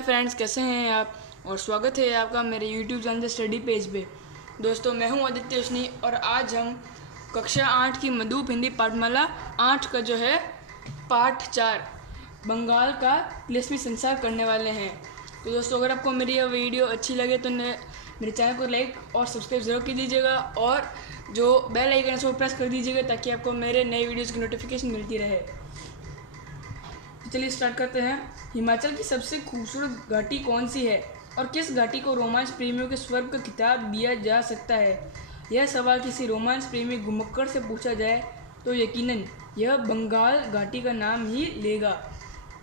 Hello friends, कैसे हैं आप। और स्वागत है आपका मेरे यूट्यूब चैनल स्टडी पेज पे। दोस्तों, मैं हूं आदित्य उसनी और आज हम कक्षा 8 की मधुप हिंदी पाठमाला 8 का जो है पाठ 4 बंगाल का तिलिस्मी संसार करने वाले हैं। तो दोस्तों, अगर आपको मेरी यह वीडियो अच्छी लगे तो मेरे चैनल को लाइक और सब्सक्राइब ज़रूर कर दीजिएगा और जो बेल आइकन है उसको प्रेस कर दीजिएगा ताकि आपको मेरे नए वीडियोज़ की नोटिफिकेशन मिलती रहे। चलिए स्टार्ट करते हैं। हिमाचल की सबसे खूबसूरत घाटी कौन सी है और किस घाटी को रोमांच प्रेमियों के स्वर्ग का खिताब दिया जा सकता है? यह सवाल किसी रोमांच प्रेमी घुमक्कड़ से पूछा जाए तो यकीनन यह बंगाल घाटी का नाम ही लेगा।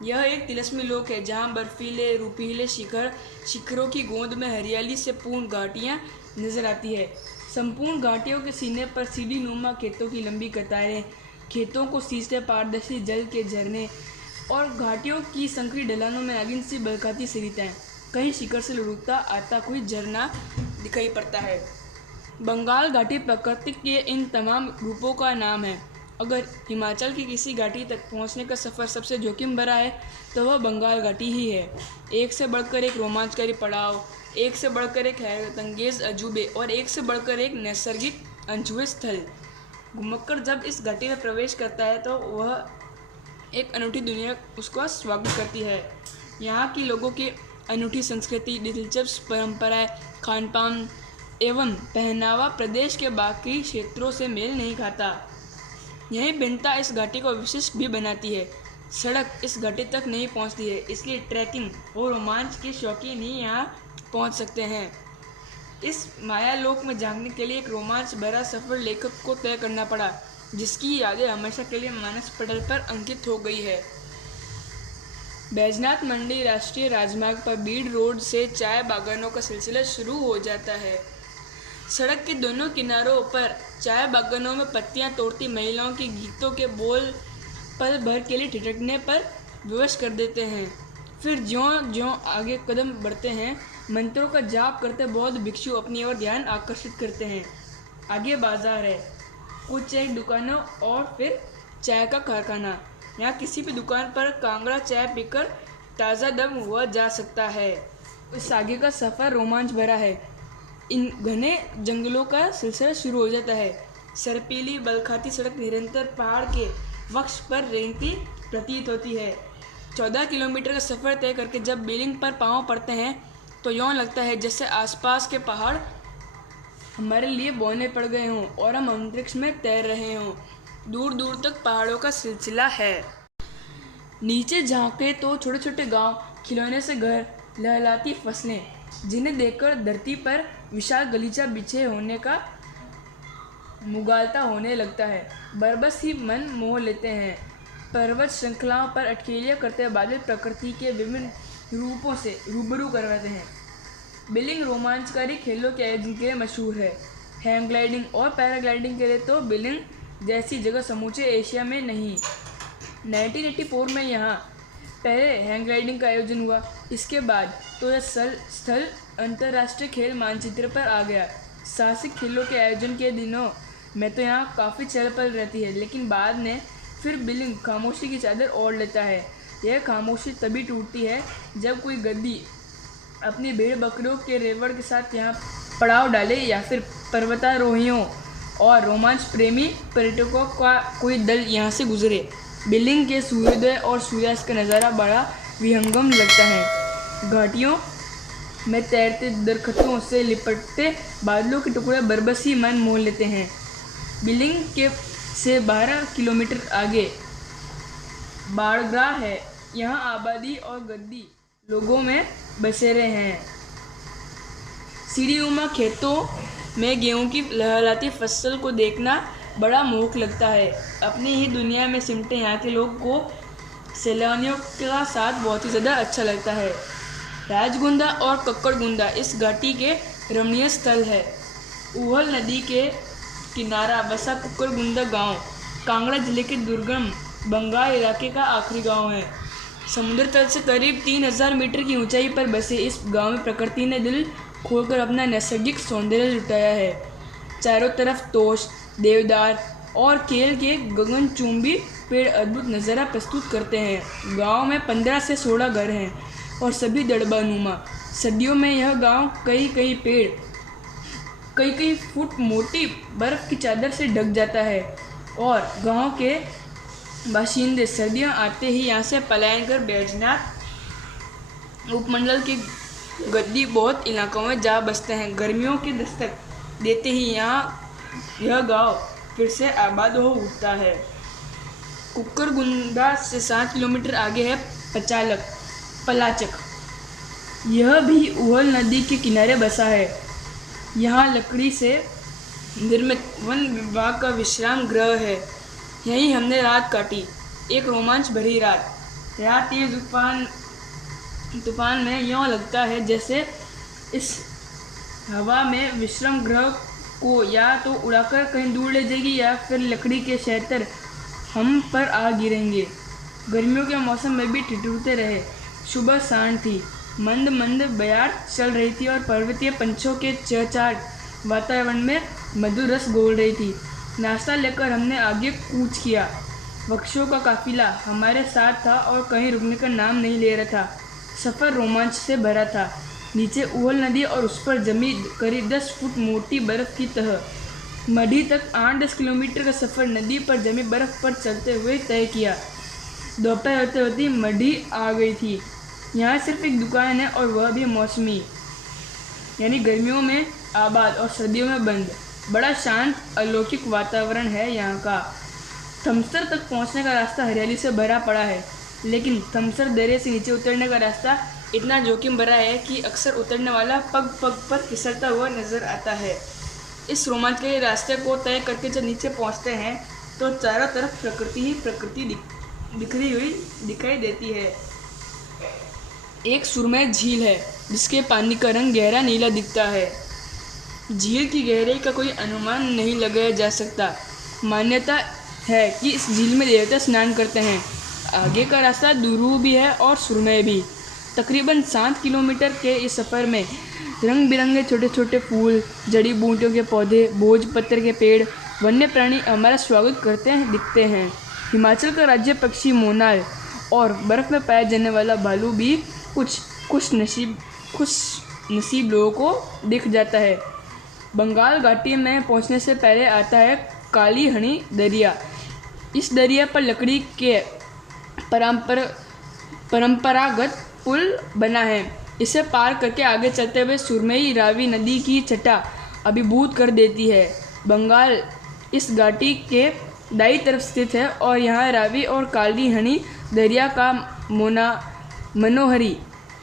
यह एक तिलिस्मी लोक है जहाँ बर्फीले रूपीले शिखरों की गोंद में हरियाली से पूर्ण घाटियाँ नजर आती है। संपूर्ण घाटियों के सीने पर सीढ़ी नुमा खेतों की लंबी कतारें, खेतों को सींचते पारदर्शी जल के झरने और घाटियों की संकरी ढलानों में नागिन सी बलखाती सरिताएं। कहीं शिखर से लुढ़कता आता कोई झरना दिखाई पड़ता है। बंगाल घाटी प्रकृति के इन तमाम रूपों का नाम है। अगर हिमाचल की किसी घाटी तक पहुंचने का सफ़र सबसे जोखिम भरा है तो वह बंगाल घाटी ही है। एक से बढ़कर एक रोमांचकारी पड़ाव, एक से बढ़कर एक हैरतअंगेज अजूबे और एक से बढ़कर एक नैसर्गिक अनछुए स्थल। घुमक्कड़ जब इस घाटी में प्रवेश करता है तो वह एक अनूठी दुनिया उसका स्वागत करती है। यहाँ की लोगों की अनूठी संस्कृति, दिलचस्प परंपराएं, खान पान एवं पहनावा प्रदेश के बाकी क्षेत्रों से मेल नहीं खाता। यही भिन्नता इस घाटी को विशिष्ट भी बनाती है। सड़क इस घाटी तक नहीं पहुँचती है, इसलिए ट्रैकिंग और रोमांच के शौकीन ही यहाँ पहुँच सकते हैं। इस मायालोक में झांकने के लिए एक रोमांच भरा सफ़र लेखक को तय करना पड़ा, जिसकी यादें हमेशा के लिए मानस पटल पर अंकित हो गई है। बैजनाथ मंडी राष्ट्रीय राजमार्ग पर बीड़ रोड से चाय बागानों का सिलसिला शुरू हो जाता है। सड़क के दोनों किनारों पर चाय बागानों में पत्तियां तोड़ती महिलाओं के गीतों के बोल पल भर के लिए ठिठकने पर विवश कर देते हैं। फिर ज्यों-ज्यों आगे कदम बढ़ते हैं, मंत्रों का जाप करते बौद्ध भिक्षु अपनी ओर ध्यान आकर्षित करते हैं। आगे बाजार है, कुछ एक दुकानों और फिर चाय का कारखाना। यहाँ किसी भी दुकान पर कांगड़ा चाय पीकर ताज़ा दम हुआ जा सकता है। इस आगे का सफ़र रोमांच भरा है। इन घने जंगलों का सिलसिला शुरू हो जाता है। सरपीली बलखाती सड़क निरंतर पहाड़ के वक्ष पर रेंगती प्रतीत होती है। 14 किलोमीटर का सफ़र तय करके जब बिलिंग पर पाँव पड़ते हैं तो यूँ लगता है जैसे आसपास के पहाड़ हमारे लिए बौने पड़ गए हों और हम अंतरिक्ष में तैर रहे हों। दूर दूर तक पहाड़ों का सिलसिला है। नीचे झांके तो छोटे छोटे गांव, खिलौने से घर, लहलाती फसलें, जिन्हें देखकर धरती पर विशाल गलीचा बिछे होने का मुगालता होने लगता है। बरबस ही मन मोह लेते हैं। पर्वत श्रृंखलाओं पर अटकेलियाँ करते बादल प्रकृति के विभिन्न रूपों से रूबरू करवाते हैं। बिलिंग रोमांचकारी खेलों के आयोजन के लिए मशहूर है। हैंग ग्लाइडिंग और पैराग्लाइडिंग के लिए तो बिलिंग जैसी जगह समूचे एशिया में नहीं। 1984 में यहाँ पहले हैंग ग्लाइडिंग का आयोजन हुआ। इसके बाद तो यह स्थल अंतर्राष्ट्रीय खेल मानचित्र पर आ गया। साहसिक खेलों के आयोजन के दिनों में तो यहाँ काफ़ी चहल पहल रहती है, लेकिन बाद में फिर बिलिंग खामोशी की चादर ओढ़ लेता है। यह खामोशी तभी टूटती है जब कोई गद्दी अपनी भेड़ बकरियों के रेवड़ के साथ यहाँ पड़ाव डाले या फिर पर्वतारोहियों और रोमांच प्रेमी पर्यटकों का कोई दल यहाँ से गुजरे। बिलिंग के सूर्योदय और सूर्यास्त का नज़ारा बड़ा विहंगम लगता है। घाटियों में तैरते दरख्तों से लिपटते बादलों के टुकड़े बरबस ही मन मोह लेते हैं। बिलिंग के से 12 किलोमीटर आगे बाड़ग्रा है। यहाँ आबादी और गद्दी लोगों में बसेरे हैं। सीढ़ीनुमा खेतों में गेहूं की लहराती फसल को देखना बड़ा मोहक लगता है। अपनी ही दुनिया में सिमटे यहाँ के लोग को सैलानियों का साथ बहुत ही ज़्यादा अच्छा लगता है। राजगुंदा और कक्कड़गुंदा इस घाटी के रमणीय स्थल है। ऊहल नदी के किनारा बसा कक्कड़गुंदा गांव कांगड़ा जिले के दुर्गम बंगाल इलाके का आखिरी गांव है। समुद्र तल से करीब 3000 मीटर की ऊंचाई पर बसे इस गांव में प्रकृति ने दिल खोलकर अपना नैसर्गिक सौंदर्य लुटाया है। चारों तरफ तोश, देवदार और केल के गगनचुंबी पेड़ अद्भुत नज़ारा प्रस्तुत करते हैं। गांव में 15 से 16 घर हैं। और सभी दड़बानुमा। सर्दियों में यह गांव कई फुट मोटी बर्फ की चादर से ढक जाता है और गांव के बाशिंदे सर्दियां आते ही यहां से पलायन कर बैजनाथ उपमंडल के गद्दी बहुत इलाकों में जा बसते हैं। गर्मियों की दस्तक देते ही यह गांव फिर से आबाद हो उठता है। कुक्करगुंडा से 7 किलोमीटर आगे है पलाचक। यह भी उहल नदी के किनारे बसा है। यहाँ लकड़ी से निर्मित वन विभाग का विश्राम गृह है। यहीं हमने रात काटी, एक रोमांच भरी रात। तेज तूफान में यूँ लगता है जैसे इस हवा में विश्राम गृह को या तो उड़ाकर कहीं दूर ले जाएगी या फिर लकड़ी के शेतर हम पर आ गिरेंगे। गर्मियों के मौसम में भी ठिठुरते रहे। सुबह शांत थी, मंद मंद बयार चल रही थी और पर्वतीय पंछियों के चहचहाट वातावरण में मधुर रस घोल रही थी। नाश्ता लेकर हमने आगे कूच किया। वृक्षों का काफिला हमारे साथ था और कहीं रुकने का नाम नहीं ले रहा था। सफ़र रोमांच से भरा था। नीचे उहल नदी और उस पर जमी करीब 10 फुट मोटी बर्फ की तह। मढ़ी तक 8-10 किलोमीटर का सफ़र नदी पर जमी बर्फ पर चलते हुए तय किया। दोपहर होते होते मढ़ी आ गई थी। यहाँ सिर्फ एक दुकान है और वह भी मौसमी, यानी गर्मियों में आबाद और सर्दियों में बंद। बड़ा शांत अलौकिक वातावरण है यहाँ का। थमसर तक पहुँचने का रास्ता हरियाली से भरा पड़ा है, लेकिन थमसर दर्रे से नीचे उतरने का रास्ता इतना जोखिम भरा है कि अक्सर उतरने वाला पग पग पर फिसलता हुआ नजर आता है। इस रोमांचकारी रास्ते को तय करके जब नीचे पहुँचते हैं तो चारों तरफ प्रकृति ही प्रकृति बिखरी हुई दिखाई देती है। एक सुरमई झील है जिसके पानी का रंग गहरा नीला दिखता है। झील की गहराई का कोई अनुमान नहीं लगाया जा सकता। मान्यता है कि इस झील में देवता स्नान करते हैं। आगे का रास्ता दुरू भी है और सुरमई भी। तकरीबन 7 किलोमीटर के इस सफ़र में रंग बिरंगे छोटे छोटे फूल, जड़ी बूटियों के पौधे, भोजपत्र के पेड़, वन्य प्राणी हमारा स्वागत करते हैं दिखते हैं। हिमाचल का राज्य पक्षी मोनाल और बर्फ़ में पाया जाने वाला भालू भी खुश नसीब लोगों को दिख जाता है। बंगाल घाटी में पहुंचने से पहले आता है काली हनी दरिया। इस दरिया पर लकड़ी के परंपरागत पुल बना है। इसे पार करके आगे चलते हुए सुरमई रावी नदी की छटा अभिभूत कर देती है। बंगाल इस घाटी के दाईं तरफ स्थित है और यहाँ रावी और काली हनी दरिया का मनोहरी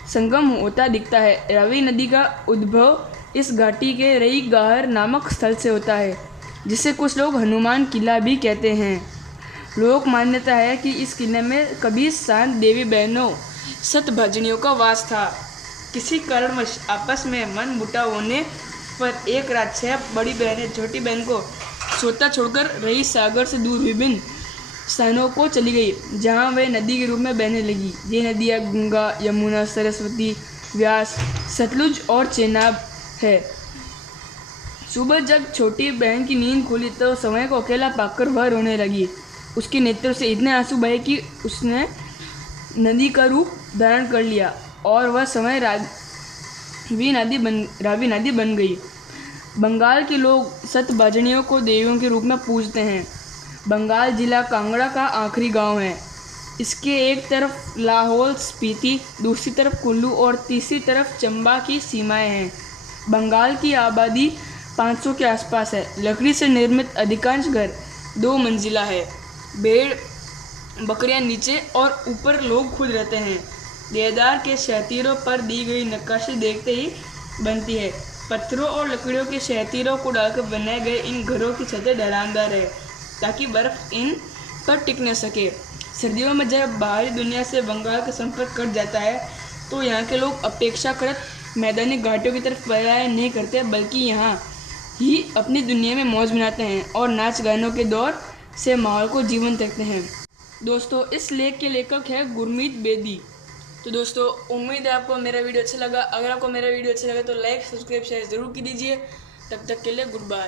संगम होता दिखता है। रावी नदी का उद्भव इस घाटी के रई गाहर नामक स्थल से होता है, जिसे कुछ लोग हनुमान किला भी कहते हैं। लोक मान्यता है कि इस किले में कभी 7 देवी बहनों सतभजनियों का वास था। किसी कारणवश आपस में मन मुटाव होने पर एक रात 6 बड़ी बहनें छोटी बहन को सोता छोड़कर रई सागर से दूर विभिन्न स्थानों को चली गई, जहाँ वे नदी के रूप में बहने लगी। ये नदियाँ गंगा, यमुना, सरस्वती, व्यास, सतलुज और चेनाब है। सुबह जब छोटी बहन की नींद खुली तो समय को अकेला पाकर वह रोने लगी। उसके नेत्रों से इतने आंसू बहे कि उसने नदी का रूप धारण कर लिया और वह समय रावी नदी बन गई। बंगाल के लोग सतभाजनियों को देवियों के रूप में पूजते हैं। बंगाल जिला कांगड़ा का आखिरी गांव है। इसके एक तरफ लाहौल स्पीति, दूसरी तरफ कुल्लू और तीसरी तरफ चंबा की सीमाएं हैं। बंगाल की आबादी 500 के आसपास है। लकड़ी से निर्मित अधिकांश घर 2 मंजिला है। भेड़ बकरियां नीचे और ऊपर लोग खुद रहते हैं। देवदार के शहतीरों पर दी गई नक्काशी देखते ही बनती है। पत्थरों और लकड़ियों के शहतीरों को डालकर बनाए गए इन घरों की छतें ढलानदार है ताकि बर्फ इन पर टिक न सके। सर्दियों में जब बाहरी दुनिया से बंगाल का संपर्क कट जाता है तो यहाँ के लोग अपेक्षाकृत मैदानी घाटियों की तरफ पलायन नहीं करते, बल्कि यहाँ ही अपनी दुनिया में मौज मनाते हैं और नाच गानों के दौर से माहौल को जीवंत रखते हैं। दोस्तों, इस लेख के लेखक है गुरमीत बेदी। तो दोस्तों, उम्मीद है आपको मेरा वीडियो अच्छा लगा। अगर आपको मेरा वीडियो अच्छा लगा तो लाइक, सब्सक्राइब, शेयर ज़रूर कीजिए। तब तक के लिए गुड बाय।